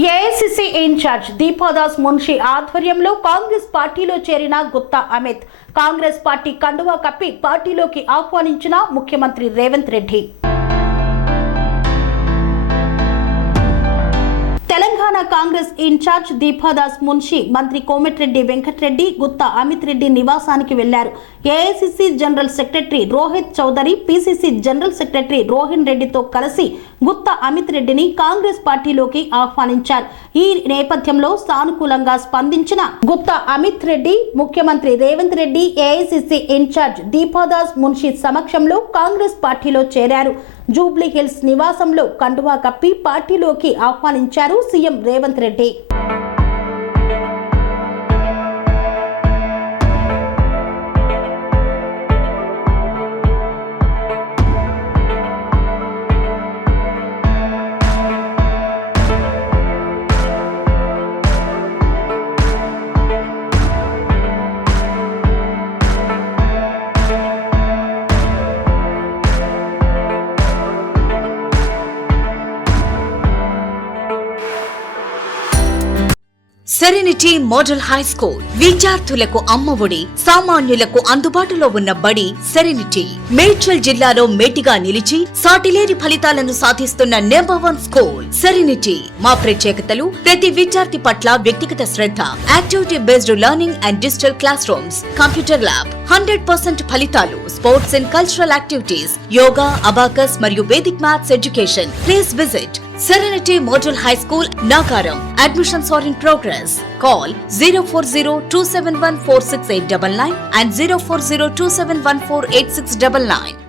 AICC incharge Deepadas Munshi ఆధ్వర్యంలో కాంగ్రెస్ పార్టీలో చేరిన గుత్తా అమిత్ కాంగ్రెస్ పార్టీ కండువా కప్పి పార్టీలోకి ఆహ్వానించిన ముఖ్యమంత్రి రేవంత్ రెడ్డి. తెలంగాణ కాంగ్రెస్ ఇన్ఛార్జ్ దీపాదాస్ మున్షి మంత్రి కోమటిరెడ్డి వెంకటరెడ్డి గుత్తా అమిత్ రెడ్డి నివాసానికి వెళ్లారు. AICC general secretary Rohit Chowdary, PCC general secretary Rohin రెడ్డితో కలిసి గుత్తా అమిత్ రెడ్డిని కాంగ్రెస్ పార్టీలోకి ఆహ్వానించారు. ఈ నేపథ్యంలో సానుకూలంగా స్పందించిన గుత్తా అమిత్ రెడ్డి ముఖ్యమంత్రి రేవంత్ రెడ్డి ఏఐసీసీ ఇన్ఛార్జ్ దీపాదాస్ మున్షి సమక్షంలో కాంగ్రెస్ పార్టీలో చేరారు. జూబ్లీ హిల్స్ నివాసంలో కండువా కప్పి పార్టీలోకి ఆహ్వానించారు CM Revanth Reddy. Serenity model high school విద్యార్థులకు అమ్మఒడి, సామాన్యులకు అందుబాటులో ఉన్న బడి సెరెనిటీ. మేడ్చల్ జిల్లాలో మేటిగా నిలిచి సాటిలేని ఫలితాలను సాధిస్తున్న #1 స్కూల్ సెరెనిటీ. మా ప్రత్యేకతలు ప్రతి విద్యార్థి పట్ల వ్యక్తిగత శ్రద్ధ, activity based learning and digital classrooms, computer lab, 100% ఫలితాలు, sports and cultural activities, yoga, abacus మరియు Vedic maths education. Please visit Serenity Model High School, Nagaram. Admissions are in progress. Call 040-271-46899 and 040-271-48699.